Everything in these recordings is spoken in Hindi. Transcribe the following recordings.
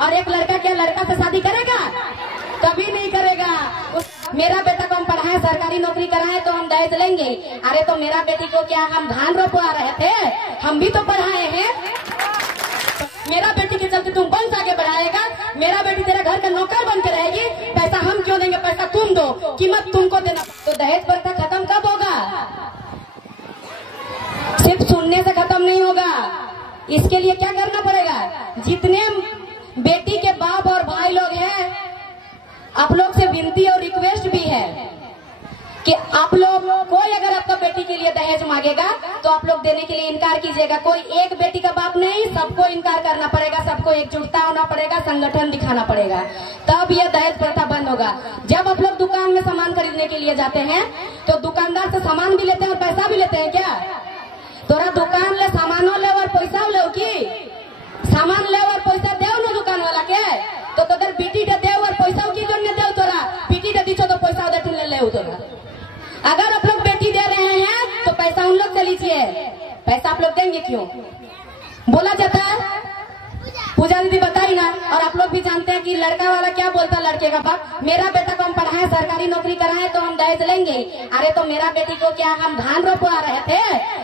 और एक लड़का क्या लड़का से शादी करेगा? कभी नहीं करेगा। मेरा बेटा को हम पढ़ाए, सरकारी नौकरी कराए तो हम दहेज लेंगे। अरे तो मेरा बेटी को क्या हम धान रोपवा रहे थे? हम भी तो पढ़ाए हैं। मेरा बेटी के चलते तुम वंश आगे बढ़ाएगा, मेरा बेटी तेरा घर का नौकर बन के रहेगी। पैसा हम क्यों देंगे? पैसा तुम दो, कीमत तुमको देना। तो दहेज प्रथा खत्म कब होगा? सिर्फ सुनने से खत्म नहीं होगा। इसके लिए क्या करना पड़ेगा? जितने बेटी के बाप और भाई लोग हैं, आप लोग से विनती और रिक्वेस्ट भी है कि आप लोग कोई अगर आपका बेटी के लिए दहेज मांगेगा तो आप लोग देने के लिए इनकार कीजिएगा। कोई एक बेटी का बाप नहीं, सबको इनकार करना पड़ेगा, सबको एकजुटता होना पड़ेगा, संगठन दिखाना पड़ेगा, तब यह दहेज प्रथा बंद होगा। जब आप लोग दुकान में सामान खरीदने के लिए जाते हैं तो दुकानदार से सामान भी लेते हैं और पैसा भी लेते हैं क्या? तोरा दुकान ले सामानो ले और पैसा ले की सामान ले और पैसा दे ना दुकान वाला के, तो तोर बेटी दे और पैसा की जन दे, तोरा बेटी दे दीछो तो पैसा दे तू ले तोरा। अगर आप लोग बेटी दे रहे हैं तो पैसा उन लोग से लीजिए, पैसा आप लोग देंगे क्यों? बोला जाता है। पूजा दीदी बताई ना। और आप लोग भी जानते हैं कि लड़का वाला क्या बोलता है लड़के का बाप, मेरा बेटा को हम पढ़ाए, सरकारी नौकरी कराए तो हम दहेज लेंगे। अरे तो मेरा बेटी को क्या हम धान रोपवा रहे थे?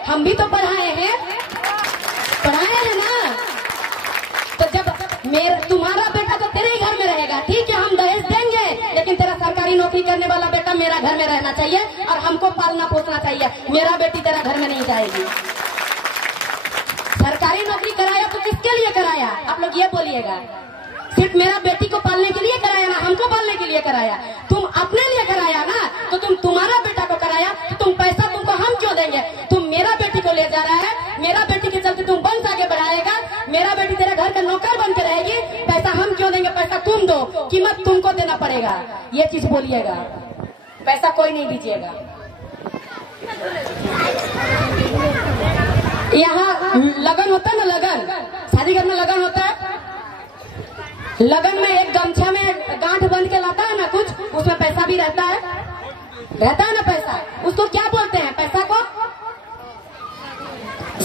हम भी तो पढ़ाए हैं, पढ़ाए हैं ना। तो जब तुम्हारा बेटा तो तेरे ही घर में रहेगा, ठीक है, हम दहेज देंगे, लेकिन तेरा सरकारी नौकरी करने वाला बेटा मेरा घर में रहना चाहिए और हमको पालना पोसना चाहिए। मेरा बेटी तेरा घर में नहीं जाएगी। सरकारी नौकरी कराया तो किसके लिए कराया? आप लोग ये बोलिएगा। सिर्फ मेरा बेटी को पालने के लिए कराया ना, हमको पालने के लिए कराया। तुम अपने लिए कराया ना, तो तुम्हारा बेटा को कराया तो तुम पैसा तुमको हम क्यों देंगे? तुम मेरा बेटी को ले जा रहा है, मेरा बेटी के चलते तुम वंश आगे बढ़ाएगा, मेरा बेटी तेरा घर का नौकर बन के रहेगी। पैसा हम क्यों देंगे? पैसा तुम दो, कीमत तुमको देना पड़ेगा। ये चीज बोलिएगा, पैसा कोई नहीं दीजिएगा। यहाँ लगन होता है ना, लगन शादी घर में लगन होता है। लगन में एक गमछा में गांठ बंध के लाता है ना कुछ, उसमें पैसा भी रहता है ना पैसा। उसको क्या बोलते हैं? पैसा को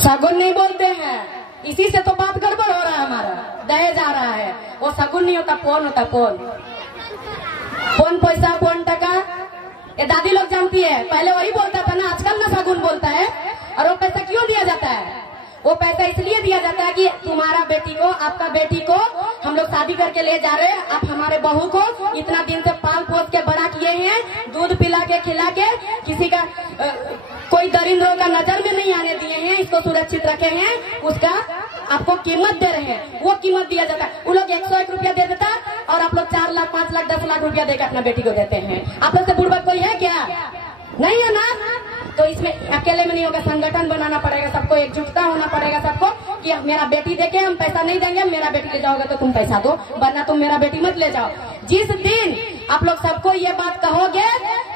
शगुन नहीं बोलते हैं। इसी से तो बात गड़बड़ हो रहा है, हमारा दहेज आ रहा है। वो शगुन नहीं होता, पोन होता। पोन पैसा, पोन टका, ये दादी लोग जानती है। पहले वही बोलता था ना, आजकल ना शगुन बोलता है। और वो पैसा क्यों दिया जाता है? वो पैसा इसलिए दिया जाता है कि तुम्हारा बेटी को, आपका बेटी को हम लोग शादी करके ले जा रहे हैं, आप हमारे बहू को इतना दिन से पाल पोस के बड़ा किए हैं, दूध पिला के खिला के, किसी का कोई दरिंद्रों का नजर में नहीं आने दिए हैं, इसको सुरक्षित रखे हैं, उसका आपको कीमत दे रहे हैं। वो कीमत दिया जाता है। वो लोग 101 रुपया दे देता और आप लोग 4 लाख 5 लाख 10 लाख रुपया देकर अपना बेटी को देते हैं। आप लोग से बुढ़वा कोई है क्या? नहीं है ना। तो इसमें अकेले में नहीं होगा, संगठन बनाना पड़ेगा, सबको एकजुटता होना पड़ेगा, सबको कि मेरा बेटी देके हम पैसा नहीं देंगे, मेरा बेटी ले जाओगे तो तुम पैसा दो, वरना तुम मेरा बेटी मत ले जाओ। जिस दिन आप लोग सबको ये बात कहोगे,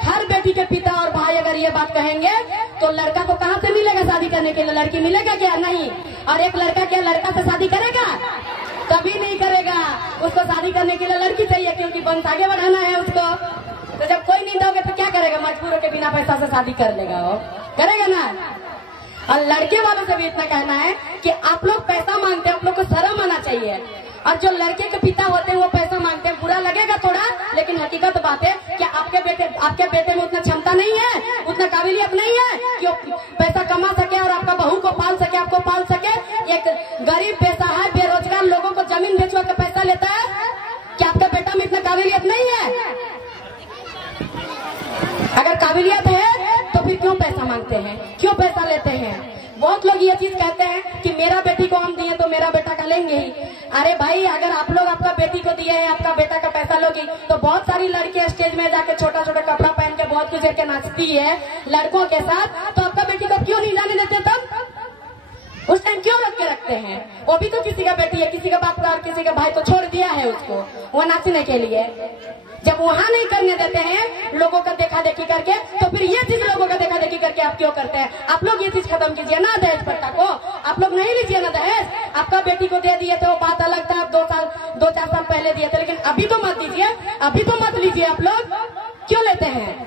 हर बेटी के पिता और भाई अगर ये बात कहेंगे, तो लड़का को कहाँ से मिलेगा शादी करने के लिए? लड़की मिलेगा क्या? नहीं। और एक लड़का क्या लड़का से शादी करेगा? कभी नहीं करेगा। उसको शादी करने के लिए लड़की चाहिए, क्योंकि वंश आगे बढ़ाना है उसको। तो जब कोई नहीं दोगे तो क्या करेगा? मजबूर होकर बिना पैसा से शादी कर लेगा, वो करेगा ना। और लड़के वालों से भी इतना कहना है कि आप लोग पैसा मांगते हैं, आप लोग को शर्म आना चाहिए। और जो लड़के के पिता होते हैं वो पैसा मांगते हैं, बुरा लगेगा थोड़ा, लेकिन हकीकत बात है कि आपके बेटे में उतना क्षमता नहीं है, उतना काबिलियत नहीं है कि वो पैसा कमा सके और आपका बहू को पाल सके, आपको पाल सके। एक गरीब बेसहारा बेरोजगार लोगों को जमीन बेचवा के पैसा लेता है। क्या आपका बेटा में इतना काबिलियत नहीं है? अगर काबिलियत है तो फिर क्यों पैसा मांगते हैं, क्यों पैसा लेते हैं? बहुत लोग ये चीज कहते हैं कि मेरा बेटी को हम दिए तो मेरा बेटा का लेंगे ही। अरे भाई, अगर आप लोग आपका बेटी को दिए हैं, आपका बेटा का पैसा लोगी, तो बहुत सारी लड़कियां स्टेज में जाके छोटा छोटा कपड़ा पहन के बहुत कुछ करके नाचती है लड़कों के साथ, तो आपका बेटी को क्यों नहीं जाने देते? तब उस टाइम क्यों रख के रखते हैं? वो भी तो किसी का बेटी है, किसी का बाप का और किसी का भाई को छोड़ दिया है उसको वो नाचने के लिए। जब वहाँ नहीं करने देते हैं लोगों का देखा देखी करके, तो फिर ये चीज लोगों का देखा देखी करके आप क्यों करते हैं? आप लोग ये चीज खत्म कीजिए ना, दहेज प्रथा को आप लोग नहीं लीजिए ना दहेज। आपका बेटी को दे दिए थे वो बात अलग था, आप 2-4 साल पहले दिए थे, लेकिन अभी तो मत दीजिए, अभी तो मत लीजिए। आप लोग क्यों लेते हैं?